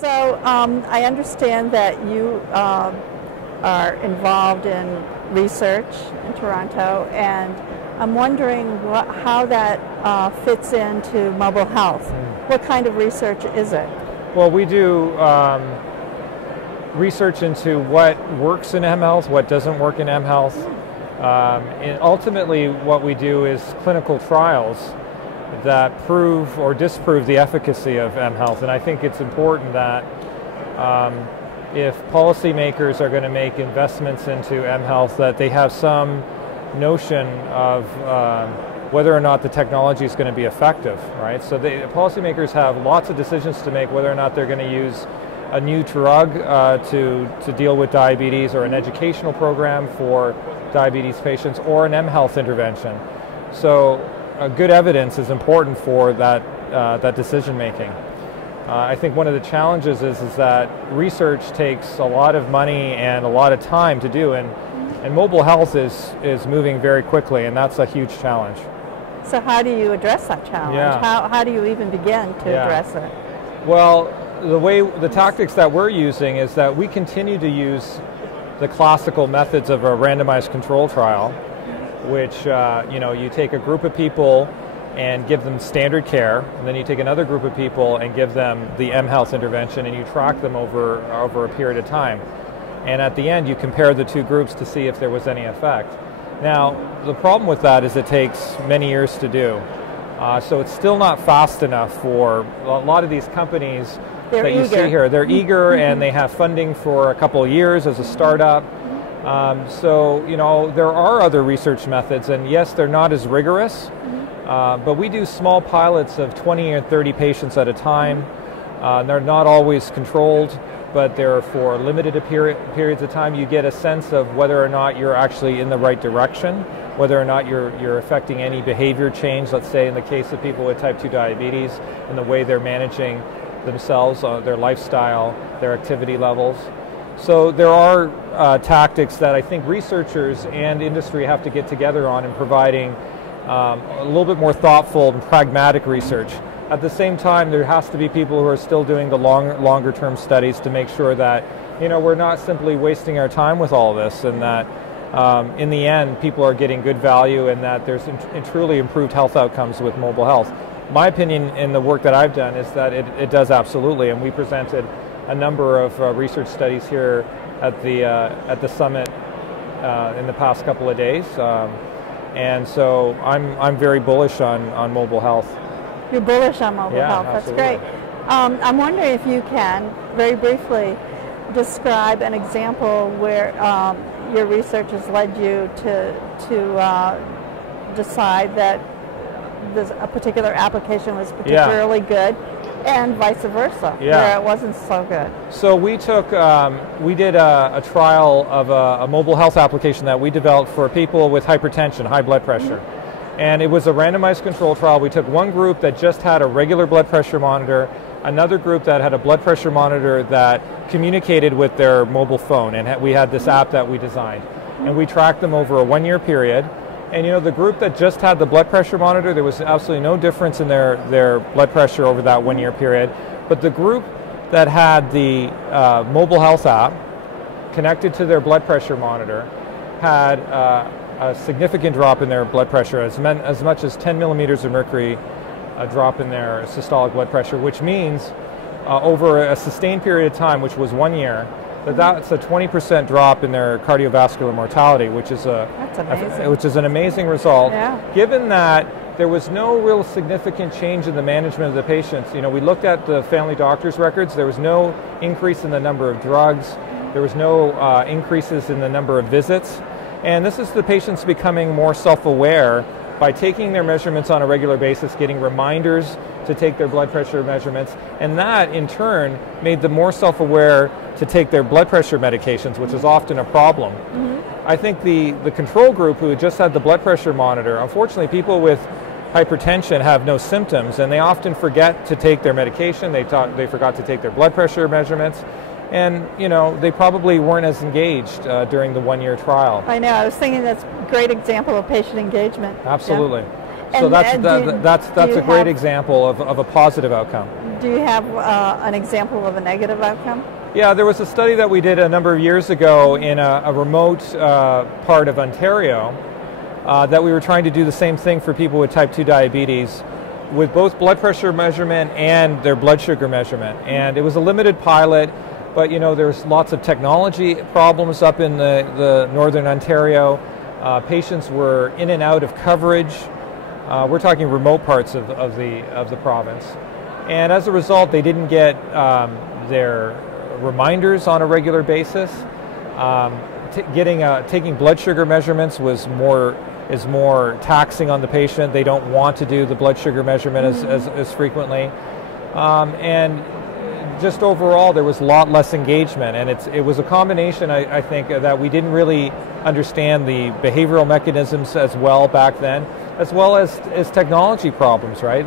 So I understand that you are involved in research in Toronto, and I'm wondering how that fits into mobile health. What kind of research is it? Well, we do research into what works in mHealth, what doesn't work in mHealth. And ultimately, what we do is clinical trials that prove or disprove the efficacy of mHealth. And I think it's important that if policymakers are going to make investments into mHealth, that they have some notion of whether or not the technology is going to be effective, right? So policymakers have lots of decisions to make whether or not they're going to use a new drug to deal with diabetes, or an educational program for diabetes patients, or an mHealth intervention. So good evidence is important for that decision making. I think one of the challenges is that research takes a lot of money and a lot of time to do, and mobile health is moving very quickly, and that's a huge challenge. So how do you address that challenge? Yeah. How do you even begin to address it? Well, the tactics that we're using is that we continue to use the classical methods of a randomized control trial, which you take a group of people and give them standard care, and then you take another group of people and give them the mHealth intervention, and you track them over a period of time. And at the end, you compare the two groups to see if there was any effect. Now, the problem with that is it takes many years to do. So it's still not fast enough for a lot of these companies that you see here. They're eager, and they have funding for a couple of years as a startup. So, there are other research methods, and yes, they're not as rigorous, but we do small pilots of 20 or 30 patients at a time. They're not always controlled, but they're for limited periods of time. You get a sense of whether or not you're actually in the right direction, whether or not you're affecting any behavior change, let's say in the case of people with type 2 diabetes, in the way they're managing themselves, their lifestyle, their activity levels. So there are tactics that I think researchers and industry have to get together on in providing a little bit more thoughtful and pragmatic research. At the same time, there has to be people who are still doing the longer term studies to make sure that we're not simply wasting our time with all this, and that in the end people are getting good value, and that there's truly improved health outcomes with mobile health. My opinion in the work that I've done is that it does absolutely, and we presented a number of research studies here at the summit in the past couple of days, and so I'm very bullish on mobile health. You're bullish on mobile health. Absolutely. That's great. I'm wondering if you can very briefly describe an example where your research has led you to decide that a particular application was particularly good, and vice versa, where it wasn't so good. So we did a trial of a mobile health application that we developed for people with hypertension, high blood pressure. And it was a randomized control trial. We took one group that just had a regular blood pressure monitor, another group that had a blood pressure monitor that communicated with their mobile phone, and we had this app that we designed. And we tracked them over a 1-year period. And the group that just had the blood pressure monitor, there was absolutely no difference in their blood pressure over that 1-year period. But the group that had the mobile health app connected to their blood pressure monitor had a significant drop in their blood pressure, as much as 10 millimeters of mercury drop in their systolic blood pressure, which means over a sustained period of time, which was 1 year, that's a 20% drop in their cardiovascular mortality, which is an amazing result. Yeah. Given that there was no real significant change in the management of the patients. We looked at the family doctor's records. There was no increase in the number of drugs. There was no increases in the number of visits. And this is the patients becoming more self-aware by taking their measurements on a regular basis, getting reminders to take their blood pressure measurements, and that in turn made them more self-aware to take their blood pressure medications, which is often a problem. I think the control group who just had the blood pressure monitor, unfortunately people with hypertension have no symptoms, and they often forget to take their medication, they forgot to take their blood pressure measurements, and they probably weren't as engaged during the 1-year trial. I know. I was thinking that's a great example of patient engagement. Absolutely. Yeah. So that's a great example of a positive outcome. Do you have an example of a negative outcome? Yeah, there was a study that we did a number of years ago in a remote part of Ontario that we were trying to do the same thing for people with type 2 diabetes with both blood pressure measurement and their blood sugar measurement. And it was a limited pilot, but there's lots of technology problems up in the northern Ontario. Patients were in and out of coverage. We're talking remote parts of the province. And as a result, they didn't get their reminders on a regular basis. Taking blood sugar measurements is more taxing on the patient. They don't want to do the blood sugar measurement as frequently. And just overall, there was a lot less engagement. And it was a combination, I think, that we didn't really understand the behavioral mechanisms as well back then, as well as technology problems, right?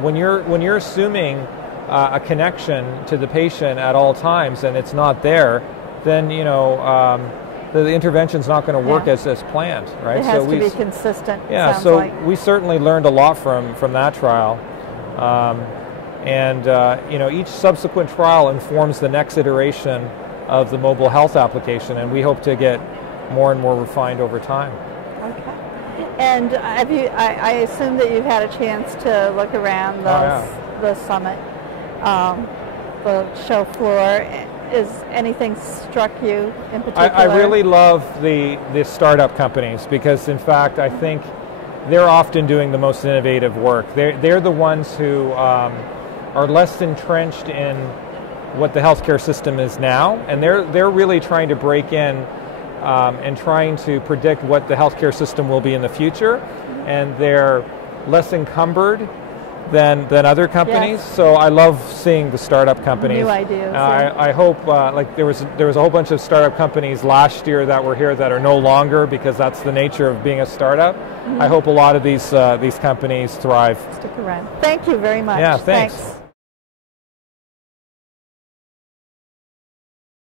When you're assuming a connection to the patient at all times and it's not there, then the intervention's not going to work as planned, right? It has to be consistent. Yeah, so we certainly learned a lot from that trial, and each subsequent trial informs the next iteration of the mobile health application, and we hope to get more and more refined over time. Okay. And I assume that you've had a chance to look around the summit, the show floor. Is anything struck you in particular? I really love the startup companies because, in fact, I think they're often doing the most innovative work. They're the ones who are less entrenched in what the healthcare system is now, and they're really trying to break in and trying to predict what the healthcare system will be in the future, and they're less encumbered than other companies. Yes. So I love seeing the startup companies. New ideas. I hope there was a whole bunch of startup companies last year that were here that are no longer, because that's the nature of being a startup. I hope a lot of these companies thrive. Stick around. Thank you very much. Yeah, thanks.